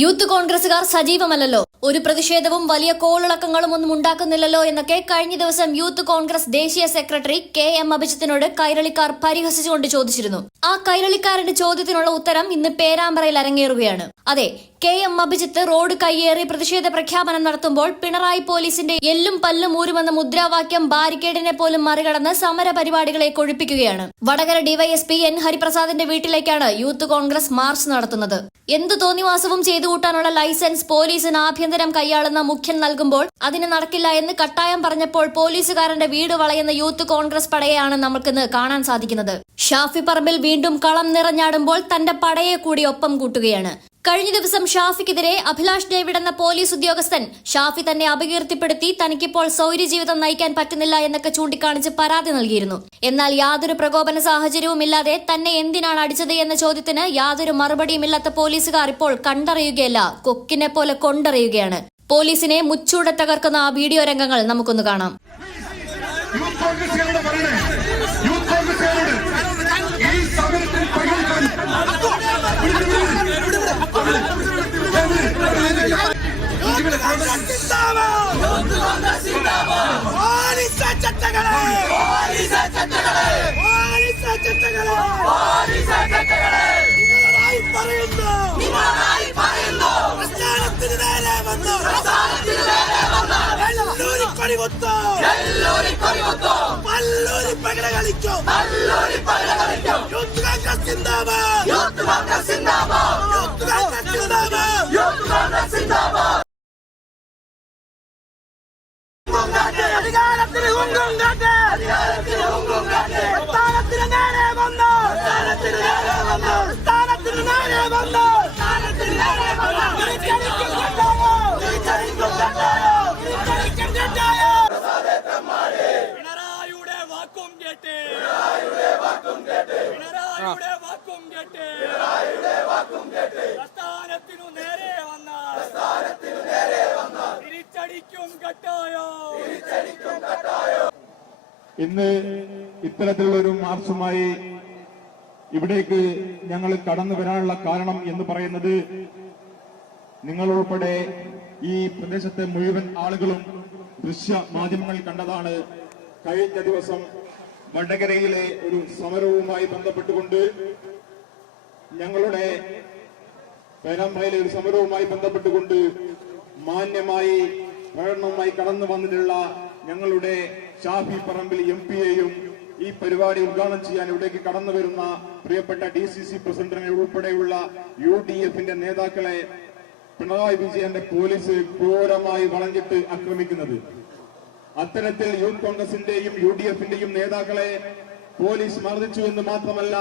Youth കോൺഗ്രസുകാർ സജീവമല്ലല്ലോ, ഒരു പ്രതിഷേധവും വലിയ കോളിളക്കങ്ങളും ഒന്നും ഉണ്ടാക്കുന്നില്ലല്ലോ എന്നൊക്കെ കഴിഞ്ഞ ദിവസം യൂത്ത് കോൺഗ്രസ് ദേശീയ സെക്രട്ടറി KM അഭിജിത്തിനോട് കൈരളിക്കാർ പരിഹസിച്ചുകൊണ്ട് ചോദിച്ചിരുന്നു. ആ കൈരളിക്കാരന്റെ ചോദ്യത്തിനുള്ള ഉത്തരം ഇന്ന് പേരാമ്പ്രയിൽ അരങ്ങേറുകയാണ്. അതെ, KM അഭിജിത്ത് റോഡ് കയ്യേറി പ്രതിഷേധ പ്രഖ്യാപനം നടത്തുമ്പോൾ പിണറായി പോലീസിന്റെ എല്ലും പല്ലും ഊരുമെന്ന മുദ്രാവാക്യം ബാരിക്കേഡിനെ പോലും മറികടന്ന് സമര പരിപാടികളെ കൊഴുപ്പിക്കുകയാണ്. വടകര ഡിവൈഎസ്പി N ഹരിപ്രസാദിന്റെ വീട്ടിലേക്കാണ് യൂത്ത് കോൺഗ്രസ് മാർച്ച് നടത്തുന്നത്. എന്തു തോന്നിവാസവും ചെയ്തു കൂട്ടാനുള്ള ലൈസൻസ് പോലീസിന് ആഭ്യന്തരം കൈയാളുന്ന മുഖ്യൻ നൽകുമ്പോൾ അതിന് നടക്കില്ല എന്ന് കട്ടായം പറഞ്ഞപ്പോൾ പോലീസുകാരന്റെ വീട് വളയുന്ന യൂത്ത് കോൺഗ്രസ് പടയെയാണ് നമുക്കിന്ന് കാണാൻ സാധിക്കുന്നത്. ഷാഫി പറമ്പിൽ വീണ്ടും കളം നിറഞ്ഞാടുമ്പോൾ തന്റെ പടയെ കൂടി ഒപ്പം കൂട്ടുകയാണ്. കഴിഞ്ഞ ദിവസം ഷാഫിക്കെതിരെ അഭിലാഷ് ഡേവിഡ് എന്ന പോലീസ് ഉദ്യോഗസ്ഥൻ ഷാഫി തന്നെ അപകീർത്തിപ്പെടുത്തി തനിക്കിപ്പോൾ സൗര്യ ജീവിതം നയിക്കാൻ പറ്റുന്നില്ല എന്നൊക്കെ ചൂണ്ടിക്കാണിച്ച് പരാതി നൽകിയിരുന്നു. എന്നാൽ യാതൊരു പ്രകോപന സാഹചര്യവും ഇല്ലാതെ തന്നെ എന്തിനാണ് അടിച്ചത് എന്ന ചോദ്യത്തിന് യാതൊരു മറുപടിയുമില്ലാത്ത പോലീസുകാർ ഇപ്പോൾ കണ്ടറിയുകയല്ല, കൊക്കിനെ പോലെ കൊണ്ടറിയുകയാണ്. പോലീസിനെ മുച്ചൂടെ തകർക്കുന്ന ആ വീഡിയോ രംഗങ്ങൾ നമുക്കൊന്ന് കാണാം. അധികാരത്തിന് ഹുങ്കും കാട്ട്, സ്ഥാനത്തിന് നേരെ വന്നു, സ്ഥാനത്തിന് നേരെ വന്നു, സ്ഥാനത്തിന് നേരെ വന്നു, സ്ഥാനത്തിന് നേരെ വന്നു, തിരിച്ചടിക്കും കണ്ടായോ, തിരിച്ചടിക്കും കണ്ടായോ, തിരിച്ചടിക്കും കണ്ടായോ. പിണറായിയുടെ വാക്കും കേട്ട്, പിണറായിയുടെ വാക്കും കേട്ട്, പിണറായിയുടെ വാക്കും കേട്ട്, പിണറായിയുടെ വാക്കും കേട്ട്, സ്ഥാനത്തിനു നേരെ വന്ന, സ്ഥാനത്തിനു നേരെ വന്ന, തിരിച്ചടിക്കും കട്ടായോ, തിരിച്ചടിക്കും കട്ടായോ. ഇന്ന് ഇത്തരത്തിലുള്ള ഒരു മാർച്ചുമായി ഇവിടേക്ക് ഞങ്ങൾ കടന്നു വരാനുള്ള കാരണം എന്ന് പറയുന്നത് നിങ്ങളുൾപ്പെടെ ഈ പ്രദേശത്തെ മുഴുവൻ ആളുകളും ദൃശ്യ മാധ്യമങ്ങളിൽ കണ്ടതാണ്. കഴിഞ്ഞ ദിവസം വടകരയിലെ ഒരു സമരവുമായി ബന്ധപ്പെട്ടുകൊണ്ട് ഞങ്ങളുടെ പേരാമ്പ്രയിലെ ഒരു സമരവുമായി ബന്ധപ്പെട്ടുകൊണ്ട് മാന്യമായി പ്രകടനവുമായി കടന്നു വന്നിട്ടുള്ള ഞങ്ങളുടെ ഷാഫി പറമ്പിൽ MP-യെയും ഈ പരിപാടി ഉദ്ഘാടനം ചെയ്യാൻ ഇവിടേക്ക് കടന്നു വരുന്ന പ്രിയപ്പെട്ട DCC പ്രസിഡന്റിനെ ഉൾപ്പെടെയുള്ള UDF-ന്റെ നേതാക്കളെ പിണറായി വിജയന്റെ പോലീസ് ക്രൂരമായി വളഞ്ഞിട്ട് ആക്രമിക്കുന്നത്. അത്തരത്തിൽ യൂത്ത് കോൺഗ്രസിന്റെയും UDF-ന്റെയും നേതാക്കളെ പോലീസ് മർദ്ദിച്ചു എന്ന് മാത്രമല്ല,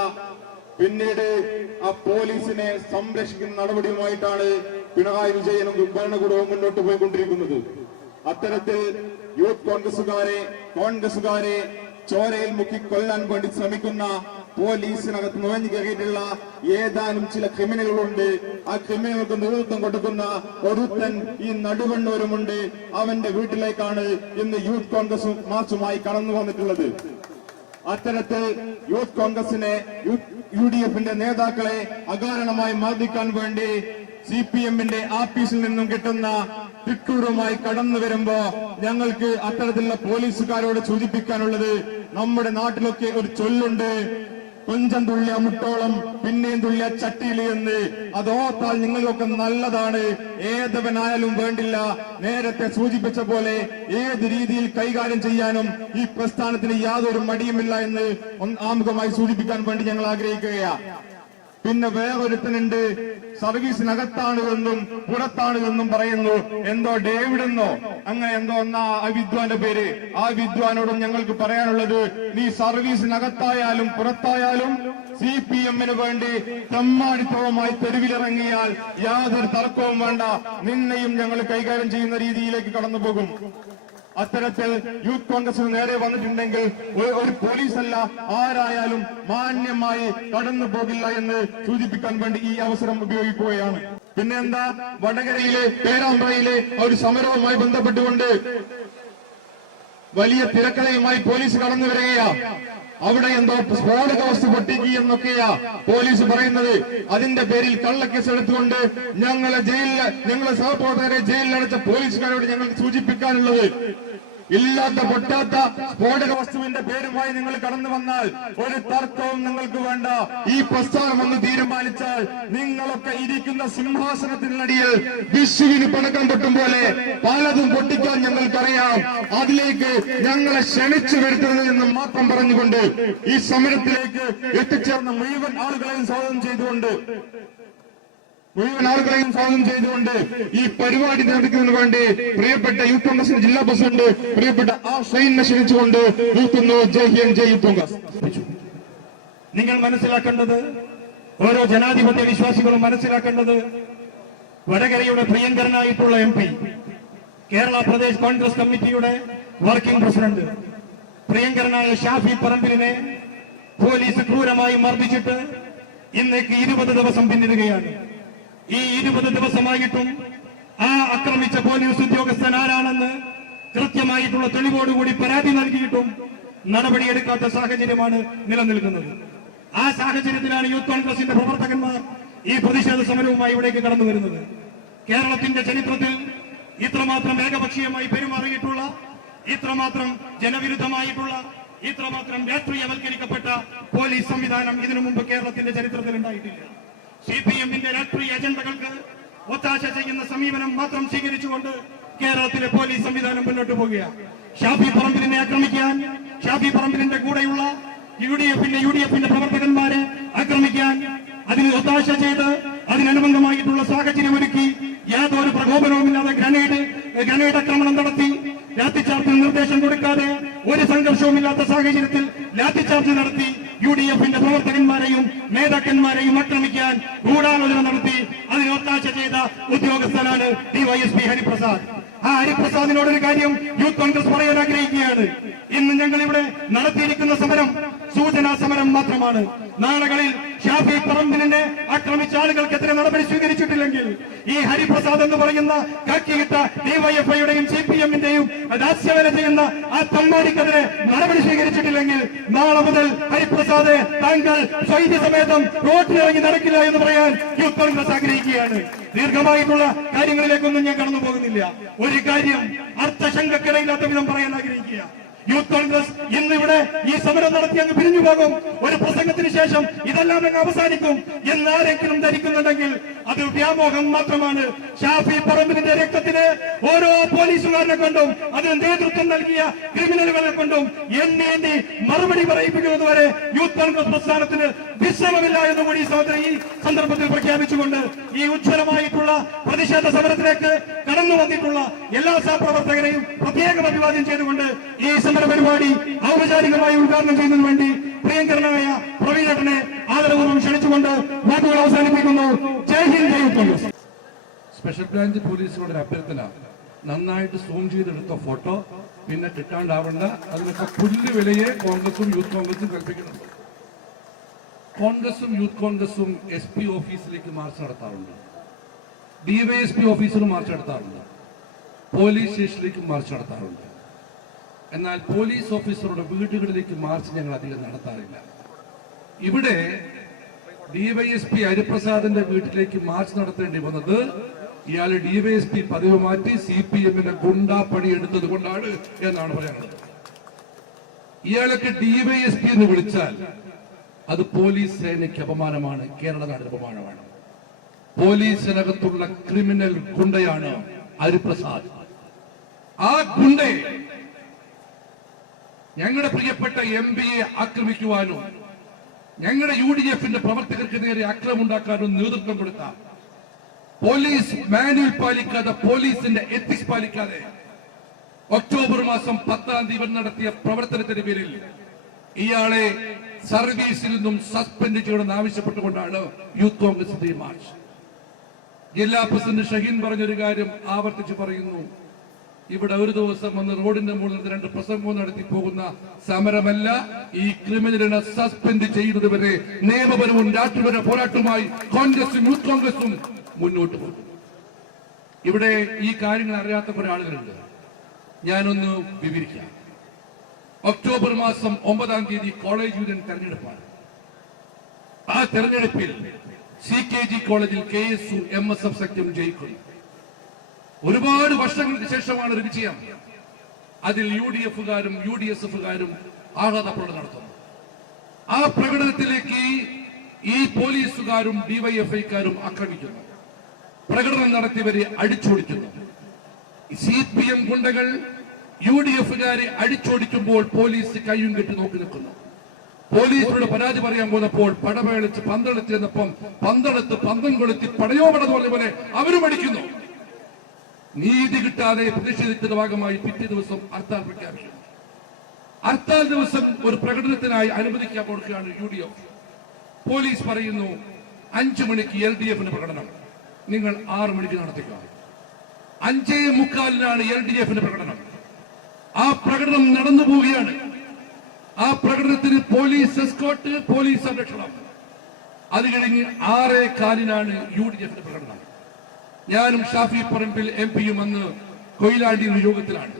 പിന്നീട് ആ പോലീസിനെ സംരക്ഷിക്കുന്ന നടപടിയുമായിട്ടാണ് പിണറായി വിജയനും ഭരണകൂടവും മുന്നോട്ട് പോയിക്കൊണ്ടിരിക്കുന്നത്. അത്തരത്തിൽ യൂത്ത് കോൺഗ്രസുകാരെ ചോരയിൽ മുക്കി കൊല്ലാൻ വേണ്ടി ശ്രമിക്കുന്ന പോലീസിനകത്ത് നുഴഞ്ഞു കയറിയിട്ടുള്ള ഏതാനും ചില ക്രിമിനലുകളുണ്ട്. ആ ക്രിമിനലുകൾക്ക് നേതൃത്വം കൊടുക്കുന്ന ഒരുത്തൻ ഈ നടുവണ്ണൂരുമുണ്ട്. അവന്റെ വീട്ടിലേക്കാണ് ഇന്ന് യൂത്ത് കോൺഗ്രസ് മാർച്ചുമായി കടന്നു വന്നിട്ടുള്ളത്. അത്തരത്തിൽ യൂത്ത് കോൺഗ്രസിനെ UDF-ന്റെ നേതാക്കളെ അകാരണമായി മർദ്ദിക്കാൻ വേണ്ടി CPM-ന്റെ ആഫീസിൽ നിന്നും കിട്ടുന്ന തിട്ടൂറുമായി കടന്നു വരുമ്പോ ഞങ്ങൾക്ക് അത്തരത്തിലുള്ള പോലീസുകാരോട് സൂചിപ്പിക്കാനുള്ളത്, നമ്മുടെ നാട്ടിലൊക്കെ ഒരു ചൊല്ലുണ്ട്, കൊഞ്ചം തുള്ളിയ മുട്ടോളം പിന്നെയും തുള്ളിയ ചട്ടിയില് എന്ന്. അതോർത്താൽ നിങ്ങൾക്കൊക്കെ നല്ലതാണ്. ഏതവനായാലും വേണ്ടില്ല, നേരത്തെ സൂചിപ്പിച്ച പോലെ ഏത് രീതിയിൽ കൈകാര്യം ചെയ്യാനും ഈ പ്രസ്ഥാനത്തിന് യാതൊരു മടിയുമില്ല എന്ന് ആമുഖമായി സൂചിപ്പിക്കാൻ വേണ്ടി ഞങ്ങൾ ആഗ്രഹിക്കുകയാണ്. പിന്നെ വേറൊരുത്തനുണ്ട്, സർവീസിനകത്താണ് എന്നും പുറത്താണ് എന്നും പറയുന്നു. എന്തോ ഡേവിഡ് എന്നോ അങ്ങനെ എന്തോ ഒന്നാ ആ വിദ്വാന്റെ പേര്. ആ വിദ്വാനോടും ഞങ്ങൾക്ക് പറയാനുള്ളത്, നീ സർവീസിനകത്തായാലും പുറത്തായാലും CPM-ന് വേണ്ടി തെമ്മാടിത്തവുമായി തെരുവിലിറങ്ങിയാൽ യാതൊരു തർക്കവും വേണ്ട, നിന്നെയും ഞങ്ങൾ കൈകാര്യം ചെയ്യുന്ന രീതിയിലേക്ക് കടന്നുപോകും. അത്തരത്തിൽ യൂത്ത് കോൺഗ്രസിന് നേരെ വന്നിട്ടുണ്ടെങ്കിൽ ഒരു പോലീസല്ല ആരായാലും മാന്യമായി കടന്നു പോകില്ല എന്ന് സൂചിപ്പിക്കാൻ വേണ്ടി ഈ അവസരം ഉപയോഗിക്കുകയാണ്. പിന്നെ എന്താ, വടകരയിലെ പേരാമ്പ്രയിലെ ഒരു സമരവുമായി ബന്ധപ്പെട്ടുകൊണ്ട് വലിയ തിരക്കഥയുമായി പോലീസ് കടന്നു വരികയാണ്. അവിടെ എന്തോ സ്ഫോടക വസ്തു പൊട്ടിക്കി എന്നൊക്കെയാ പോലീസ് പറയുന്നത്. അതിന്റെ പേരിൽ കള്ളക്കേസ് എടുത്തുകൊണ്ട് ഞങ്ങളെ സഹപ്രവർത്തകരെ ജയിലിലടച്ച പോലീസുകാരോട് ഞങ്ങൾക്ക് സൂചിപ്പിക്കാനുള്ളത്, ഇല്ലാത്ത പൊട്ടാത്ത സ്ഫോടക വസ്തുവിന്റെ പേരുമായി നിങ്ങൾ കടന്നു വന്നാൽ ഒരു തർക്കവും നിങ്ങൾക്ക് വേണ്ട. ഈ പ്രസ്ഥാനം ഒന്ന് തീരുമാനിച്ചാൽ നിങ്ങളൊക്കെ ഇരിക്കുന്ന സിംഹാസനത്തിനടിയിൽ വിഷുവിന് പടക്കം പൊട്ടും പോലെ പലതും പൊട്ടിക്കാൻ ഞങ്ങൾക്കറിയാം. അതിലേക്ക് ഞങ്ങളെ ക്ഷണിച്ചു വരുത്തരുത് എന്ന് മാത്രം പറഞ്ഞുകൊണ്ട് ഈ സമരത്തിലേക്ക് എത്തിച്ചേർന്ന മുഴുവൻ ആളുകളെയും സ്വാഗതം ചെയ്തുകൊണ്ട് ഈ പരിപാടി നടത്തുന്നതിന് വേണ്ടി പ്രിയപ്പെട്ട യൂത്ത് കോൺഗ്രസിന്റെ ജില്ലാ പ്രസിഡന്റ് പ്രിയപ്പെട്ട ഷൈനെ ക്ഷണിച്ചുകൊണ്ട് നിർത്തുന്നു. ജയ് ഹിന്ദ്, ജയ് യൂത്ത് കോൺഗ്രസ്. നിങ്ങൾ മനസ്സിലാക്കേണ്ടത്, ഓരോ ജനാധിപത്യ വിശ്വാസികളും മനസ്സിലാക്കേണ്ടത്, വടകരയുടെ പ്രിയങ്കരനായിട്ടുള്ള MP, കേരള പ്രദേശ് കോൺഗ്രസ് കമ്മിറ്റിയുടെ വർക്കിംഗ് പ്രസിഡന്റ് പ്രിയങ്കരനായ ഷാഫി പറമ്പിലിനെ പോലീസ് ക്രൂരമായി മർദ്ദിച്ചിട്ട് ഇന്നേക്ക് 20 ദിവസം പിന്നിടുകയാണ്. ഈ 20 ദിവസമായിട്ടും ആ ആക്രമിച്ച പോലീസ് ഉദ്യോഗസ്ഥൻ ആരാണെന്ന് കൃത്യമായിട്ടുള്ള തെളിവോടുകൂടി പരാതി നൽകിയിട്ടും നടപടിയെടുക്കാത്ത സാഹചര്യമാണ് നിലനിൽക്കുന്നത്. ആ സാഹചര്യത്തിലാണ് യൂത്ത് കോൺഗ്രസിന്റെ പ്രവർത്തകന്മാർ ഈ പ്രതിഷേധ സമരവുമായി ഇവിടേക്ക് കടന്നു വരുന്നത്. കേരളത്തിന്റെ ചരിത്രത്തിൽ ഇത്രമാത്രം ഏകപക്ഷീയമായി പെരുമാറിയിട്ടുള്ള, ഇത്രമാത്രം ജനവിരുദ്ധമായിട്ടുള്ള, ഇത്രമാത്രം രാഷ്ട്രീയവൽക്കരിക്കപ്പെട്ട പോലീസ് സംവിധാനം ഇതിനു മുമ്പ് കേരളത്തിന്റെ ചരിത്രത്തിൽ ഉണ്ടായിട്ടില്ല. CPM-ന്റെ രാഷ്ട്രീയ അജണ്ടകൾക്ക് ഒത്താശ ചെയ്യുന്ന സമീപനം മാത്രം സ്വീകരിച്ചുകൊണ്ട് കേരളത്തിലെ പോലീസ് സംവിധാനം മുന്നോട്ട് പോകുകയാണ്. ഷാഫി പറമ്പിലിനെ ആക്രമിക്കാൻ, ഷാഫി പറമ്പിലിന്റെ കൂടെയുള്ള UDF-ന്റെ പ്രവർത്തകന്മാരെ ആക്രമിക്കാൻ, അതിന് ഒത്താശ ചെയ്ത് അതിനനുബന്ധമായിട്ടുള്ള സാഹചര്യം ഒരുക്കി യാതൊരു പ്രകോപനവുമില്ലാതെ ഗ്രനേഡ് ആക്രമണം നടത്തി, ലാത്തിച്ചാർജിന് നിർദ്ദേശം കൊടുക്കാതെ ഒരു സംഘർഷവുമില്ലാത്ത സാഹചര്യത്തിൽ ലാത്തിച്ചാർജ് നടത്തി UDF-ന്റെ പ്രവർത്തകന്മാരെയും നേതാക്കന്മാരെയും ആക്രമിക്കാൻ ഗൂഢാലോചന നടത്തി അതിന് ഒത്താശ ചെയ്ത ഉദ്യോഗസ്ഥനാണ് DYSP ഹരിപ്രസാദ്. ആ ഹരിപ്രസാദിനോടൊരു കാര്യം യൂത്ത് കോൺഗ്രസ് പറയാൻ ആഗ്രഹിക്കുകയാണ്. ഇന്ന് ഞങ്ങൾ ഇവിടെ നടത്തിയിരിക്കുന്ന സമരം സൂചനാ സമരം മാത്രമാണ്. നാളുകളിൽ ഷാഫി പറമ്പിലിനെ ആക്രമിച്ച ആളുകൾക്കെതിരെ നടപടി സ്വീകരിച്ചിട്ടില്ലെങ്കിൽ, ഈ ഹരിപ്രസാദ് എന്ന് പറയുന്ന കാക്കിയിട്ട DYFI-യുടെയും CPM-ന്റെയും ദാസ്യവേല ചെയ്യുന്ന ആ തമ്മാടിക്കെതിരെ നടപടി സ്വീകരിച്ചിട്ടില്ലെങ്കിൽ നാളെ മുതൽ ഹരിപ്രസാദ് താങ്കൾ സ്വൈര്യസമേതം റോഡിലിറങ്ങി നടക്കില്ല എന്ന് പറയാൻ യൂത്ത് കോൺഗ്രസ് ആഗ്രഹിക്കുകയാണ്. ദീർഘമായിട്ടുള്ള കാര്യങ്ങളിലേക്കൊന്നും ഞാൻ കടന്നു പോകുന്നില്ല. ഒരു കാര്യം അർത്ഥശങ്കക്കിടയില്ലാത്ത വിധം പറയാൻ ആഗ്രഹിക്കുക. യൂത്ത് കോൺഗ്രസ് ഇന്നിവിടെ ഈ സമരം നടത്തി അങ്ങ് പിരിഞ്ഞു പോകും, ഒരു പ്രസംഗത്തിന് ശേഷം ഇതെല്ലാം അങ്ങ് അവസാനിക്കും എന്നാരെങ്കിലും ധരിക്കുന്നുണ്ടെങ്കിൽ അത് വ്യാമോഹം മാത്രമാണ്. ഷാഫി പറമ്പിലിന്റെ രക്തത്തിന് ഓരോ പോലീസുകാരനെ കൊണ്ടും അതിന് നേതൃത്വം നൽകിയ ക്രിമിനലുകളെ കൊണ്ടും എണ്ണി മറുപടി പറയിപ്പിക്കുന്നതുവരെ യൂത്ത് കോൺഗ്രസ് പ്രസ്ഥാനത്തിന് വിശ്രമമില്ല എന്നുകൂടി ഈ സന്ദർഭത്തിൽ പ്രഖ്യാപിച്ചുകൊണ്ട് ഈ ഉജ്ജ്വലമായിട്ടുള്ള പ്രതിഷേധ സമരത്തിലേക്ക് കടന്നു വന്നിട്ടുള്ള എല്ലാ സഹപ്രവർത്തകരെയും പ്രത്യേകം അഭിവാദ്യം ചെയ്തുകൊണ്ട് ഈ സമര പരിപാടി ഔപചാരികമായി ഉദ്ഘാടനം ചെയ്യുന്നതിന് വേണ്ടി പ്രിയങ്കരനായ പ്രവീണേട്ടനെ ആദരപൂർവ്വം ക്ഷണിച്ചുകൊണ്ട് വാക്കുകൾ അവസാനിപ്പിക്കുന്നു. ജയ് ഹിന്ദ്, ജയ് യൂത്ത് കോൺഗ്രസ്. സ്പെഷ്യൽ ബ്രാഞ്ച് പോലീസിനോട് അഭ്യർത്ഥന, നന്നായിട്ട് സൂം ചെയ്തെടുത്ത ഫോട്ടോ പിന്നെ കിട്ടാണ്ടാവണ്ട. അതിനൊക്കെ പുല്ല് വിലയെ കോൺഗ്രസും യൂത്ത് കോൺഗ്രസും കൽപ്പിക്കുന്നുണ്ട്. കോൺഗ്രസും യൂത്ത് കോൺഗ്രസും SP ഓഫീസിലേക്ക് മാർച്ച് നടത്താറുണ്ട്, DYSP ഓഫീസിലും മാർച്ച് നടത്താറുണ്ട്, പോലീസ് സ്റ്റേഷനിലേക്കും മാർച്ച് നടത്താറുണ്ട്. എന്നാൽ പോലീസ് ഓഫീസറുടെ വീടുകളിലേക്ക് മാർച്ച് ഞങ്ങൾ അധികം നടത്താറില്ല. ഇവിടെ DYSP ഹരിപ്രസാദിന്റെ വീട്ടിലേക്ക് മാർച്ച് നടത്തേണ്ടി വന്നത് ഇയാൾ DYSP പതിവ് മാറ്റി CPM-ന്റെ ഗുണ്ടാപ്പണി എടുത്തത് കൊണ്ടാണ് എന്നാണ് പറയാനുള്ളത്. ഇയാളൊക്കെ DYSP എന്ന് വിളിച്ചാൽ അത് പോലീസ് സേനയ്ക്ക് അപമാനമാണ്, കേരള നാടിന് അപമാനമാണ്. പോലീസിനകത്തുള്ള ക്രിമിനൽ ഗുണ്ടയാണ് ഹരിപ്രസാദ്. ആ ഗുണ്ടയെ ഞങ്ങളുടെ പ്രിയപ്പെട്ട MP-യെ ആക്രമിക്കുവാനും ഞങ്ങളുടെ UDF-ന്റെ പ്രവർത്തകർക്ക് നേരെ ആക്രമമുണ്ടാക്കാനും നേതൃത്വം കൊടുത്ത, പോലീസ് മാനുവൽ പാലിക്കാതെ, പോലീസിന്റെ എത്തിക്സ് പാലിക്കാതെ ഒക്ടോബർ മാസം 10-ാം തീയതി നടത്തിയ പ്രവർത്തനത്തിന്റെ പേരിൽ ഇയാളെ സർവീസിൽ നിന്നും സസ്പെൻഡ് ചെയ്യണമെന്ന് ആവശ്യപ്പെട്ടുകൊണ്ടാണ് യൂത്ത് കോൺഗ്രസിന്റെ മാർച്ച്. ജില്ലാ പ്രസിഡന്റ് ഷഹീൻ പറഞ്ഞൊരു കാര്യം ആവർത്തിച്ച് പറയുന്നു, ഇവിടെ ഒരു ദിവസം വന്ന് റോഡിന്റെ മുകളിൽ 2 പ്രസംഗവും നടത്തി പോകുന്ന സമരമല്ല, ഈ ക്രിമിനലിനെ സസ്പെൻഡ് ചെയ്യുന്നത് വരെ നിയമപരവും രാഷ്ട്രീയപര പോരാട്ടവുമായി കോൺഗ്രസും യൂത്ത് കോൺഗ്രസും മുന്നോട്ട് പോകും. ഇവിടെ ഈ കാര്യങ്ങൾ അറിയാത്ത കുറെ ആളുകളുണ്ട്, ഞാനൊന്ന് വിവരിക്കാം. ഒക്ടോബർ മാസം 9-ാം തീയതി കോളേജ് യൂണിയൻ തെരഞ്ഞെടുപ്പാണ്. ആ തെരഞ്ഞെടുപ്പിൽ CKG കോളേജിൽ KSU MSF സഖ്യം ജയിക്കുന്നു. ഒരുപാട് വർഷങ്ങൾക്ക് ശേഷമാണ് ഒരു വിജയം. അതിൽ UDF-കാരും UDSF-കാരും ആഹ്ലാദപ്രകടനം നടത്തുന്നു. ആ പ്രകടനത്തിലേക്ക് ഈ പോലീസുകാരും DYFI-കാരും ആക്രമിക്കുന്നു. പ്രകടനം നടത്തിയവരെ അടിച്ചോടിക്കുന്നു. CPM ഗുണ്ടകൾ UDF-കാരെ അടിച്ചോടിക്കുമ്പോൾ പോലീസ് കയ്യും കെട്ടി നോക്കി നിൽക്കുന്നു. പോലീസിനോട് പരാതി പറയാൻ പോന്നപ്പോൾ പടമേളിച്ച് പന്തളത്ത് ചെന്നപ്പം പന്തളത്ത് പന്തം കൊളുത്തി പടയോപടെന്ന് പറഞ്ഞ പോലെ അവരും അടിക്കുന്നു. നീതി കിട്ടാതെ പ്രതിഷേധിച്ചതിന്റെ ഭാഗമായി പിറ്റേ ദിവസം ഹർത്താൽ പ്രഖ്യാപിക്കുന്നു. ഹർത്താൽ ദിവസം ഒരു പ്രകടനത്തിനായി അനുവദിക്കാൻ കൊടുക്കുകയാണ് UDF. പോലീസ് പറയുന്നു 5 മണിക്ക് LDF-ന് പ്രകടനം, നിങ്ങൾ 6 മണിക്ക് നടത്തിക്കുക. 5:45-നാണ് LDF-ന് പ്രകടനം. ആ പ്രകടനം നടന്നു പോവുകയാണ്. ആ പ്രകടനത്തിന് പോലീസ് എസ്കോർട്ട്, പോലീസ് സംരക്ഷണം. അത് കഴിഞ്ഞ് 6:15-നാണ് UDF-ന്റെ പ്രകടനം. ഞാനും ഷാഫി പറമ്പിൽ MP-യും അന്ന് കൊയിലാണ്ടി ഒരു യോഗത്തിലാണ്.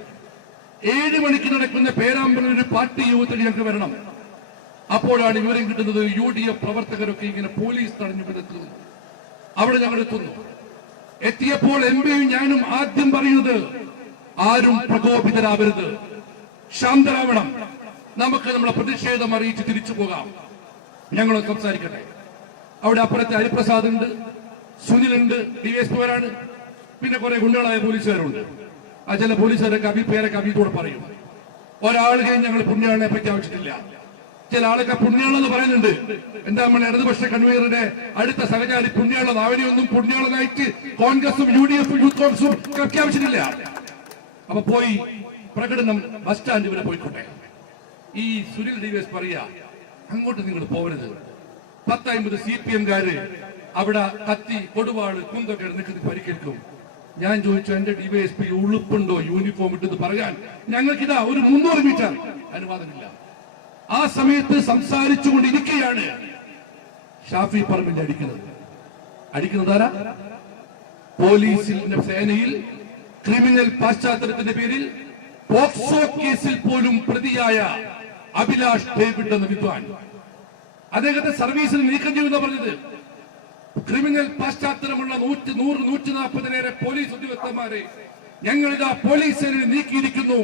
7 മണിക്ക് നടക്കുന്ന പേരാമ്പ്രയിൽ ഒരു പാർട്ടി യോഗത്തിൽ ഞങ്ങൾക്ക് വരണം. അപ്പോഴാണ് വിവരം കിട്ടുന്നത് UDF പ്രവർത്തകരൊക്കെ ഇങ്ങനെ പോലീസ് തടഞ്ഞു എത്തുന്നു. അവിടെ ഞങ്ങൾ എത്തുന്നു. എത്തിയപ്പോൾ MP-യും ഞാനും ആദ്യം പറയുന്നത്, ആരും പ്രകോപിതരാവരുത്, ശാന്തരാവണം, നമുക്ക് നമ്മുടെ പ്രതിഷേധം അറിയിച്ച് തിരിച്ചു പോകാം, ഞങ്ങൾ സംസാരിക്കട്ടെ. അവിടെ അപ്പുറത്തെ ഹരിപ്രസാദ് ഉണ്ട്, സുനിലുണ്ട്, DSP-മാരാണ്, പിന്നെ കുറെ ഗുണ്ടകളായ പോലീസുകാരുണ്ട്. ആ ചില പോലീസുകാരൊക്കെ പേരൊക്കെ അഭിത്തോടെ പറയും. ഒരാളുകയും ഞങ്ങൾ പുണ്യാളനെ പ്രഖ്യാപിച്ചിട്ടില്ല. ചില ആളൊക്കെ പുണ്യാളെന്ന് പറയുന്നുണ്ട്. എന്താ നമ്മുടെ ഇടതുപക്ഷ കൺവീനറുടെ അടുത്ത സഹചാരി പുണ്യാളൻ, അവനെയൊന്നും പുണ്യാളനായിട്ട് കോൺഗ്രസും UDF യൂത്ത് കോൺഗ്രസും പ്രഖ്യാപിച്ചിട്ടില്ല. അപ്പൊ പോയി പ്രകടനം ബസ് സ്റ്റാൻഡ് വരെ പോയിക്കോട്ടെ. ഈ സുനിൽ DSP പറയാ, അങ്ങോട്ട് നിങ്ങൾ പോകരുത്. 10-50 CPM-കാര് അവിടെ കത്തി, കൊടുവാള്, കുന്തൊക്കെ നിൽക്കുന്നത് പരിക്കേൽക്കും. ഞാൻ ചോദിച്ചു, എന്റെ DYSP ഉളുപ്പുണ്ടോ യൂണിഫോം ഇട്ടെന്ന് പറയാൻ? ഞങ്ങൾക്കിതാ ഒരു 300 മീറ്റർ അനുവാദമില്ല. ആ സമയത്ത് സംസാരിച്ചുകൊണ്ടിരിക്കുകയാണ് ഷാഫി പറമ്പിൽ അടിക്കുന്നതാരാ? പോലീസിന്റെ സേനയിൽ ക്രിമിനൽ പശ്ചാത്തലത്തിന്റെ പേരിൽ പോക്സോ കേസിൽ പോലും പ്രതിയായ അഭിലാഷ് ഡേവിഡ് എന്ന വിദ്വാൻ, അദ്ദേഹത്തെ സർവീസിൽ നീക്കം ചെയ്യുന്ന പറഞ്ഞത്. ക്രിമിനൽ പശ്ചാത്തലമുള്ള 140 പോലീസ് ഉദ്യോഗസ്ഥന്മാരെ ഞങ്ങളിതാ പോലീസ് സേനയിൽ നീക്കിയിരിക്കുന്നു,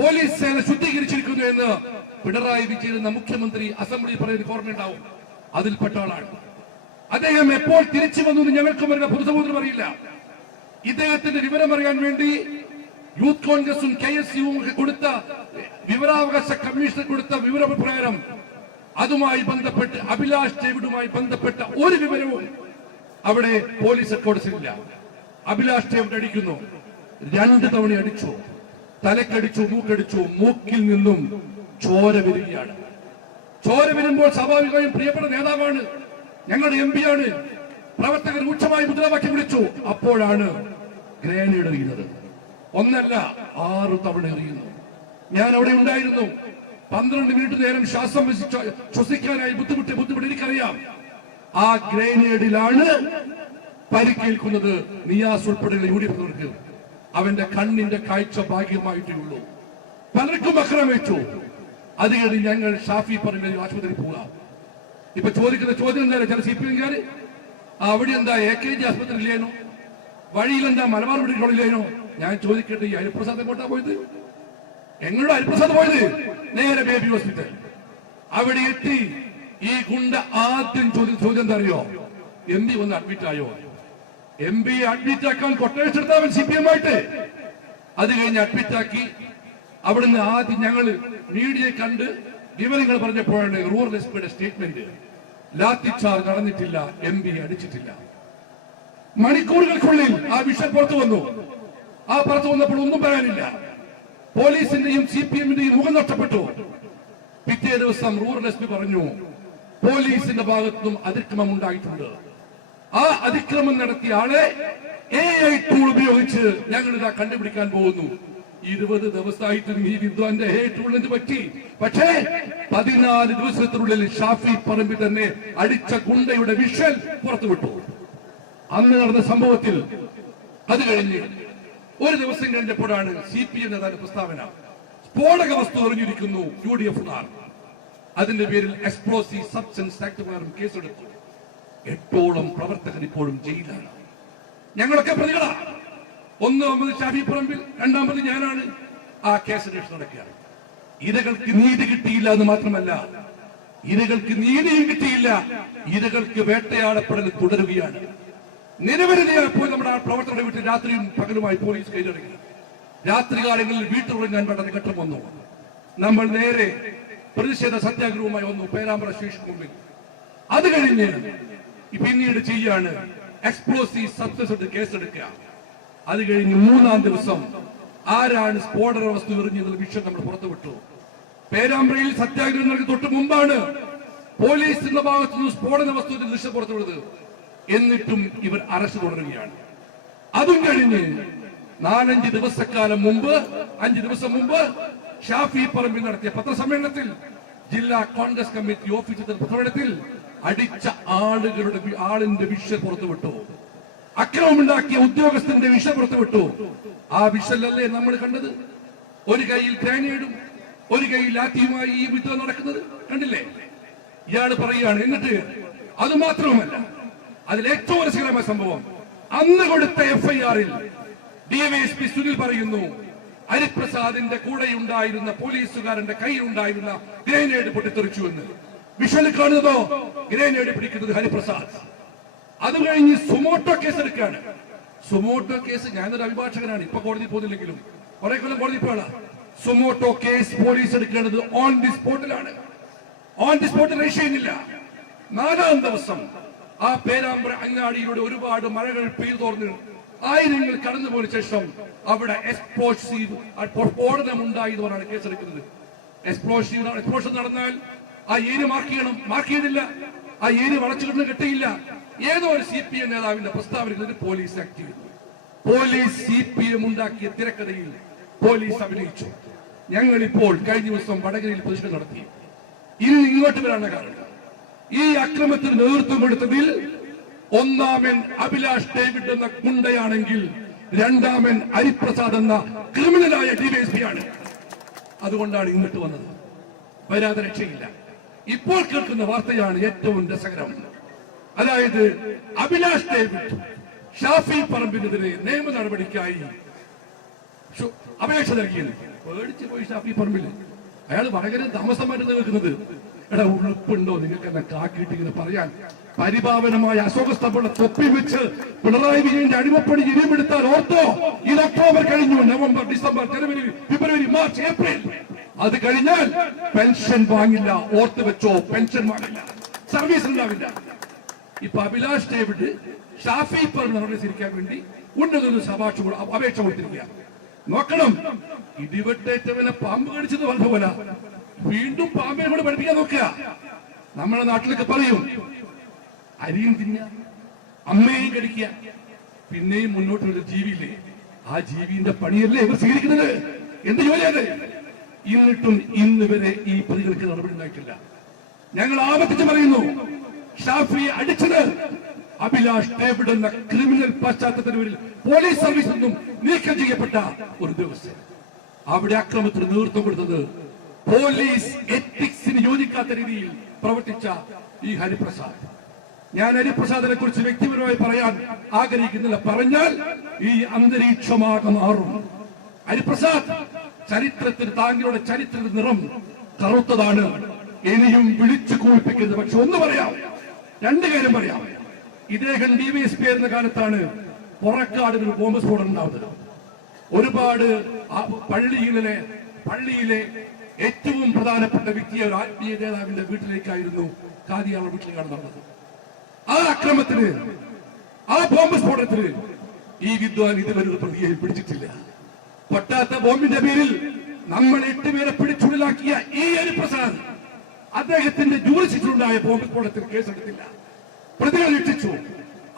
പോലീസ് സേന ശുദ്ധീകരിച്ചിരിക്കുന്നു എന്ന് പിണറായി വിജയൻ എന്ന മുഖ്യമന്ത്രി അസംബ്ലിയിൽ പറയുന്ന ഓർമ്മയുണ്ടാവും. അതിൽപ്പെട്ട ആളാണ് അദ്ദേഹം. എപ്പോൾ തിരിച്ചു വന്നു ഞങ്ങൾക്കും വരുന്ന പൊതുസമൂഹത്തിന് അറിയില്ല. ഇദ്ദേഹത്തിന്റെ വിവരം അറിയാൻ വേണ്ടി യൂത്ത് കോൺഗ്രസും KSU-വും കൊടുത്ത വിവരാവകാശ കമ്മീഷൻ കൊടുത്ത വിവരപ്രകാരം അതുമായി ബന്ധപ്പെട്ട് അഭിലാഷ് ഡേവിഡുമായി ബന്ധപ്പെട്ട ഒരു വിവരവും അവിടെ പോലീസ് റെക്കോർഡ്സിലില്ല. അഭിലാഷ് ഡേവിഡ് അടിക്കുന്നു, 2 തവണ അടിച്ചു, തലക്കടിച്ചു, മൂക്കടിച്ചു, മൂക്കിൽ നിന്നും ചോര വരികയാണ്. ചോര വരുമ്പോൾ സ്വാഭാവികമായും പ്രിയപ്പെട്ട നേതാവാണ്, ഞങ്ങളുടെ MP-യാണ്, പ്രവർത്തകർ രൂക്ഷമായി മുദ്രാവാക്യം വിളിച്ചു. അപ്പോഴാണ് ഗ്രനേഡ് എറിയുന്നത്. 1 അല്ല 6 തവണ എറിയുന്നു. ഞാൻ അവിടെ ഉണ്ടായിരുന്നു. 12 മിനിറ്റ് നേരം ശ്വാസം ശ്വസിക്കാനായി ബുദ്ധിമുട്ട് എനിക്കറിയാം. ആ ഗ്രനേഡിലാണ് പരിക്കേൽക്കുന്നത് നിയാസ് ഉൾപ്പെടെയുള്ള UDF-കാർക്ക്. അവന്റെ കണ്ണിന്റെ കാഴ്ച ഭാഗ്യമായിട്ടേ ഉള്ളൂ. പലർക്കും ആക്രമിച്ചു. അത് കഴിഞ്ഞ് ഞങ്ങൾ ഷാഫി പറമ്പിൽ ആശുപത്രിയിൽ പോകാം. ഇപ്പൊ ചോദിക്കുന്ന ചോദ്യം എന്താ? ചില CPM-കാര് അവിടെ എന്താ AKG ആശുപത്രി ഇല്ലേനോ, വഴിയിലെന്താ മലബാർ മെഡിക്കൽ കോളേജിലേനോ? ഞാൻ ചോദിക്കട്ടെ, ഈ ഹരിപ്രസാദ് എങ്ങോട്ടാ പോയത്? എങ്ങോട്ടാ ഹരിപ്രസാദ് പോയത്? നേരെ ബേബി ഹോസ്പിറ്റൽ. അവിടെ എത്തി ഈ ഗുണ്ട ആദ്യം ചോദ്യം എന്താ അറിയോ? MP വന്ന് അഡ്മിറ്റ് ആയോ? MP അഡ്മിറ്റ് ആക്കാൻ കൊട്ടേഷൻ എടുത്താവൻ CPM-ആയിട്ട്. അത് കഴിഞ്ഞ് അഡ്മിറ്റ് ആക്കി. അവിടുന്ന് ആദ്യം ഞങ്ങൾ മീഡിയയെ കണ്ട് വിവരങ്ങൾ പറഞ്ഞപ്പോഴാണ് റൂറൽ SP-യുടെ സ്റ്റേറ്റ്മെന്റ്. ലാത്തി ചാർജ് നടന്നിട്ടില്ല, MP അടിച്ചിട്ടില്ല. മണിക്കൂറുകൾക്കുള്ളിൽ ആ വിഷയം പുറത്തു വന്നു. ആ പുറത്തു വന്നപ്പോൾ ഒന്നും പറയാനില്ല. പോലീസിന്റെയും CPM-ന്റെയും മുഖം നഷ്ടപ്പെട്ടു. പിറ്റേ ദിവസം റൂറൽ SP പറഞ്ഞു, പോലീസിന്റെ ഭാഗത്തുനിന്നും അതിക്രമം ഉണ്ടായിട്ടുണ്ട്. ആ അതിക്രമം നടത്തിയ ആളെ AI ടൂൾ ഉപയോഗിച്ച് ഞങ്ങൾ ഇതാ കണ്ടുപിടിക്കാൻ പോകുന്നു. 20 ദിവസമായിട്ടും ഈ വിദ്വാന്റെ AI ടൂളിന് പറ്റി. പക്ഷേ 14 ദിവസത്തിനുള്ളിൽ ഷാഫി പറമ്പിൽ തന്നെ അടിച്ച ഗുണ്ടയുടെ വിഷ്വൽ പുറത്തുവിട്ടു. അന്ന് നടന്ന സംഭവത്തിൽ അത് കഴിഞ്ഞ് ഒരു ദിവസം കഴിഞ്ഞപ്പോഴാണ് CPM നേതാവിന്റെ പ്രസ്താവന. സ്ഫോടക വസ്തു എറിഞ്ഞിരിക്കുന്നു UDF-കാർ. അതിന്റെ പേരിൽ എക്സ്പ്ലോസീവ് സബ്സ്റ്റൻസ് ആക്ട് പ്രകാരം കേസെടുത്തു. 8ഓളം പ്രവർത്തകർ ഇപ്പോഴും ജയിലാണ്. ഞങ്ങളൊക്കെ പ്രതികളാണ്. ഒന്നാമത് ഷാഫി പറമ്പിൽ, രണ്ടാമത് ഞാനാണ്. ആ കേസ് അന്വേഷണം നടക്കുകയാണ്. ഇരകൾക്ക് നീതി കിട്ടിയില്ല എന്ന് മാത്രമല്ല, ഇരകൾക്ക് നീതിയും കിട്ടിയില്ല, ഇരകൾക്ക് വേട്ടയാടപ്പെടൽ തുടരുകയാണ്. നിരവധിയായപ്പോൾ നമ്മുടെ ആ പ്രവർത്തകരുടെ വീട്ടിൽ രാത്രിയും പകലുമായി പോലീസ് കയറിയിറങ്ങി. രാത്രികാലങ്ങളിൽ വീട്ടുറങ്ങാൻ വേണ്ട ഘട്ടം വന്നു. നമ്മൾ നേരെ പ്രതിഷേധ സത്യാഗ്രഹവുമായി വന്നു പേരാമ്പ്ര സ്റ്റേഷൻ മുമ്പിൽ. അത് കഴിഞ്ഞ് പിന്നീട് ചെയ്യാണ് എക്സ്പ്ലോസീവ് സബ്സ്റ്റൻസ് കേസെടുക്കുക. അത് കഴിഞ്ഞ് 3-ാം ദിവസം ആരാണ് സ്ഫോടക വസ്തു എറിഞ്ഞതെന്നുള്ള വിഷയം നമ്മൾ പുറത്തുവിട്ടു. പേരാമ്പ്രയിൽ സത്യാഗ്രഹം നടക്കുന്ന തൊട്ട് മുമ്പാണ് പോലീസിന്റെ ഭാഗത്തുനിന്ന് സ്ഫോടന വസ്തുവിന്റെ ദൃശ്യം പുറത്തുവിടുന്നത്. എന്നിട്ടും ഇവർ അറസ്റ്റ് തുടരുകയാണ്. അതും കഴിഞ്ഞ് 4-5 ദിവസക്കാലം മുമ്പ്, 5 ദിവസം മുമ്പ് ഷാഫി പറമ്പിൽ നടത്തിയ പത്രസമ്മേളനത്തിൽ, ജില്ലാ കോൺഗ്രസ് കമ്മിറ്റി ഓഫീസിൽ പത്രസമ്മേളനത്തിൽ അടിച്ച ആളിന്റെ വിഷയം പുറത്തുവിട്ടു. അക്രമമുണ്ടാക്കിയ ഉദ്യോഗസ്ഥന്റെ വിഷയം പുറത്തുവിട്ടു. ആ വിഷയല്ലേ നമ്മൾ കണ്ടത്? ഒരു കൈയിൽ ഗ്രാനേഡും ഒരു കൈയിൽ ലാത്തിയുമായി ഈ യുദ്ധം നടക്കുന്നത് കണ്ടില്ലേ? ഇയാൾ പറയുകയാണ്. എന്നിട്ട് അത് മാത്രവുമല്ല, അതിൽ ഏറ്റവും രസകരമായ സംഭവം, അന്ന് കൊടുത്ത FIR-ൽ DYSP സുനിൽ പറയുന്നു, ഹരിപ്രസാദിന്റെ കൂടെയുണ്ടായിരുന്ന പോലീസുകാരന്റെ കയ്യിലുണ്ടായിരുന്ന ഗ്രനേഡ് പൊട്ടിത്തെറിച്ചു എന്ന്. വിഷ്വൽ കാണുന്നതോ ഗ്രനേഡ് പിടിക്കുന്നത് ഹരിപ്രസാദ്. അത് കഴിഞ്ഞ് സുമോട്ടോ കേസ് എടുക്കുകയാണ്. സുമോട്ടോ കേസ്, ഞാനൊരു അഭിഭാഷകനാണ്, ഇപ്പൊ കോടതി പോകുന്നില്ലെങ്കിലും കുറെ കൊല്ലം കോടതി പോയാണ്. സുമോട്ടോ കേസ് പോലീസ് എടുക്കേണ്ടത് ഓൺ ദി സ്പോട്ടിലാണ്. ഓൺ ദി സ്പോട്ടിൽ രജിസ്റ്റർ ചെയ്യുന്നില്ല. 4-ാം ദിവസം ആ പേരാമ്പ്ര അങ്ങാടിയിലൂടെ ഒരുപാട് മഴകൾ പെയ്തു തോർന്ന് ആയിരങ്ങൾ കടന്നുപോയ ശേഷം അവിടെ എക്സ്പ്ലോസീവ് സ്ഫോടനം ഉണ്ടായതുകൊണ്ടാണ് കേസെടുക്കുന്നത്. എക്സ്പ്ലോഷൻ നടന്നാൽ ആ ഏരിയ മാർക്ക് ചെയ്യണം. മാർക്ക് ചെയ്തില്ല. ആ ഏരിയ വളച്ചുകിട്ടുന്ന കിട്ടിയില്ല. ഏതോ ഒരു CPM നേതാവിന്റെ പ്രസ്താവന പോലീസ് ആക്ട് ചെയ്തു. പോലീസ് CPM ഉണ്ടാക്കിയ തിരക്കഥയിൽ പോലീസ് അഭിനയിച്ചു. ഞങ്ങളിപ്പോൾ കഴിഞ്ഞ ദിവസം വടകരയിൽ പ്രതിഷേധം നടത്തി. ഇനി ഇങ്ങോട്ട് വരാനുള്ള കാരണം, ഈ അക്രമത്തിന് നേതൃത്വം കൊടുത്തതിൽ ഒന്നാമൻ അഭിലാഷ് ഡേവിഡ് എന്ന ഗുണ്ടയാണെങ്കിൽ 2-ാമൻ ഹരിപ്രസാദ് എന്ന ക്രിമിനലായ DYSP ആണ്. അതുകൊണ്ടാണ് ഇങ്ങോട്ട് വന്നത്. വരാതെ രക്ഷയില്ല. ഇപ്പോൾ കേൾക്കുന്ന വാർത്തയാണ് ഏറ്റവും രസകരം. അതായത് അഭിലാഷ് ഡേവിഡ് ഷാഫി പറമ്പിനെതിരെ നിയമ നടപടിക്കായി അപേക്ഷ നൽകിയത്. പേടിച്ചു പോയി ഷാഫി പറമ്പിൽ. അയാൾ വടകര താമസമായിട്ട് നിൽക്കുന്നത്. എടാ, ഉളുപ്പുണ്ടോ നിങ്ങൾക്ക് എന്നെ കാക്കിയിട്ട് ഇങ്ങനെ പറയാൻ? പരിപാവനമായ അശോക സ്തംഭയുടെ തൊപ്പി വെച്ച് പിണറായി വിജയന്റെ അടിമപ്പണി ഇനിയുമെടുത്താൽ ഓർത്തോ, ഇത് ഒക്ടോബർ കഴിഞ്ഞു. നവംബർ, ഡിസംബർ, ജനുവരി, ഫെബ്രുവരി, മാർച്ച്, ഏപ്രിൽ. അത് കഴിഞ്ഞാൽ പെൻഷൻ വാങ്ങില്ല. ഓർത്ത് വെച്ചോ, പെൻഷൻ വാങ്ങില്ല, സർവീസ് ഉണ്ടാവില്ല. ഇപ്പൊ അഭിലാഷ് ഡേവിഡ് ഷാഫി പറമ്പിൽ നടന്നിരിക്കാൻ വേണ്ടി ഉന്നത അപേക്ഷ കൊടുത്തിരിക്കുക. നോക്കണം, ഇടിവെട്ടേറ്റവനെ പാമ്പ് കടിച്ചത് പറഞ്ഞ പോലെ വീണ്ടും പാമ്പിനെ കൂടെ പഠിപ്പിക്കാൻ നോക്കുക. നമ്മുടെ നാട്ടിലൊക്കെ പറയും, അരിയും തിന്ന അമ്മയെയും കടിക്കുക, പിന്നെയും മുന്നോട്ട് ഒരു ജീവിയില്ലേ, ആ ജീവിന്റെ പണിയല്ലേ ഇവർ സ്വീകരിക്കുന്നത്? എന്ത് ജോലിയത്? എന്നിട്ടും ഇന്ന് വരെ ഈ പ്രതികൾക്ക് നടപടി ഉണ്ടായിട്ടില്ല. ഞങ്ങൾ ആവർത്തിച്ച് പറയുന്നു, ഷാഫിയെ അടിച്ചത് അഭിലാഷ് ഡേവിഡ് എന്ന ക്രിമിനൽ പശ്ചാത്തലത്തിൽ പോലീസ് സർവീസിൽ നിന്നും നീക്കം ചെയ്യപ്പെട്ട ഒരു ദിവസം അവിടെ അക്രമത്തിന് നേതൃത്വം കൊടുത്തത് പോലീസ് എത്തിക്സിന് യോജിക്കാത്ത രീതിയിൽ പ്രവർത്തിച്ച ഈ ഹരിപ്രസാദ്. ഞാൻ ഹരിപ്രസാദിനെ കുറിച്ച് വ്യക്തിപരമായി പറയാൻ ആഗ്രഹിക്കുന്നില്ല. പറഞ്ഞാൽ ഈ അന്തരീക്ഷമാകെ മാറും. ഹരിപ്രസാദ് ചരിത്രത്തിൽ, താങ്കളുടെ ചരിത്രത്തിൽ നിറം കറുത്തതാണ്. ഇനിയും വിളിച്ചു കൂപ്പിക്കുന്നത്. പക്ഷെ ഒന്ന് പറയാം, 2 കാര്യം പറയാം. ഇദ്ദേഹം DYSP ആയിരുന്ന കാലത്താണ് പുറക്കാട് ഒരു ബോംബ് സ്ഫോടനം ഉണ്ടാവുന്നത്. ഒരുപാട് പള്ളിയിലെ ഏറ്റവും പ്രധാനപ്പെട്ട വ്യക്തിയെ ഒരു ആത്മീയ നേതാവിന്റെ വീട്ടിലേക്കായിരുന്നു, കാദിയാളുടെ വീട്ടിലേക്കാണ് നടന്നത്. ആ അക്രമത്തിന്, ആ ബോംബ് സ്ഫോടനത്തിന് ഈ വിദ്വാൻ ഇതുവരെ ഒരു പ്രതിയെ പിടിച്ചിട്ടില്ല. പൊട്ടാത്ത ബോംബിന്റെ പേരിൽ നമ്മൾ 8 പേരെ പിടിച്ചുള്ളിലാക്കിയ ഈ ഹരിപ്രസാദ് അദ്ദേഹത്തിന്റെ ജൂറിസ്ഡിക്ഷനിലുണ്ടായ ബോംബ് സ്ഫോടനത്തിൽ കേസെടുത്തില്ല. പ്രതികളെ രക്ഷിച്ചു.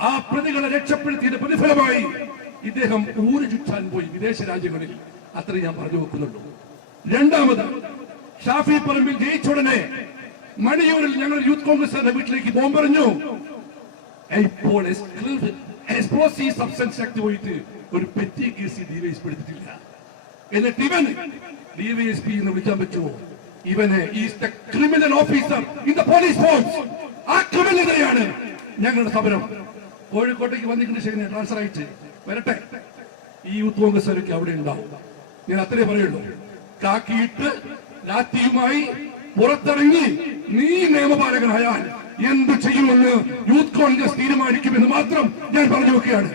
ആ പ്രതികളെ രക്ഷപ്പെടുത്തിയതിന്റെ പ്രതിഫലമായി ഇദ്ദേഹം ഊര് ചുറ്റാൻ പോയി വിദേശ രാജ്യങ്ങളിൽ. അത്ര ഞാൻ പറഞ്ഞു വെക്കുന്നുള്ളൂ. രണ്ടാമത്, ഷാഫി പറമ്പിൽ ജയിച്ചുടനെ മണിയൂരിൽ ഞങ്ങൾ യൂത്ത് കോൺഗ്രസ് വീട്ടിലേക്ക് ബോംബെറിഞ്ഞു. ഇപ്പോൾ എക്സ്പ്ലോസീവ് സബ്സ്റ്റൻസ് ആക്ട് പോയിട്ട് ഒരു പെറ്റി കേസ് DYSP എടുത്തിട്ടില്ല. എന്നിട്ട് ഇവന് ഡിവൈഎസ്പി എന്ന് വിളിക്കാൻ പറ്റുമോ? ഇവന് is the criminal officer in the police force. ആ ക്രിമിനലിനെതിരെയാണ് ഞങ്ങളുടെ സമരം. കോഴിക്കോട്ടേക്ക് വന്നിട്ടുണ്ട്, ശരി, ട്രാൻസ്ഫർ ആയിട്ട് വരട്ടെ. ഈ യൂത്ത് കോൺഗ്രസ് അവിടെ ഉണ്ടാവും. ഞാൻ അത്രേ പറയുള്ളൂ. കാക്കിയിട്ട് ലാത്തിയുമായി പുറത്തിറങ്ങി നീ നിയമപാലകനായാൽ എന്ത് ചെയ്യുമെന്ന് യൂത്ത് കോൺഗ്രസ് തീരുമാനിക്കുമെന്ന് മാത്രം ഞാൻ പറഞ്ഞു വെക്കുകയാണ്.